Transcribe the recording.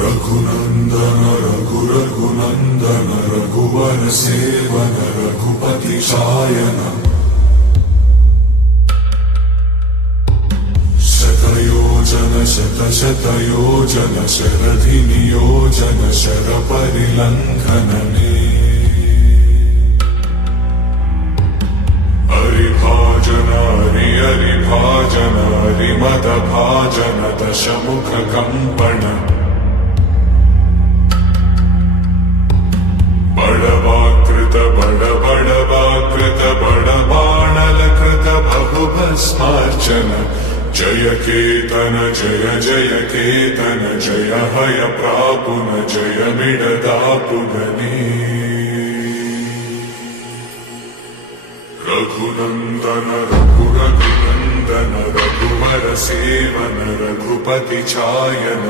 रघुनंदन रघुनंदन रघुवर seven Raghupati Shayan शतयोजन शतशतयोजन शरधि नियोजन sir परिलंघनने हरिभाजन हरिभाजन हरिमद भाजन दशमुख कंपन बड़वाकृत बड़वाकृत बड़बाणलकृत बहुभस्मार्चन जय केतन जय जय केतन जय हय प्रापुन जय मिडदापुगने रघुनंदन रघुनंदन रघुवर सेवन रघुपति चायन।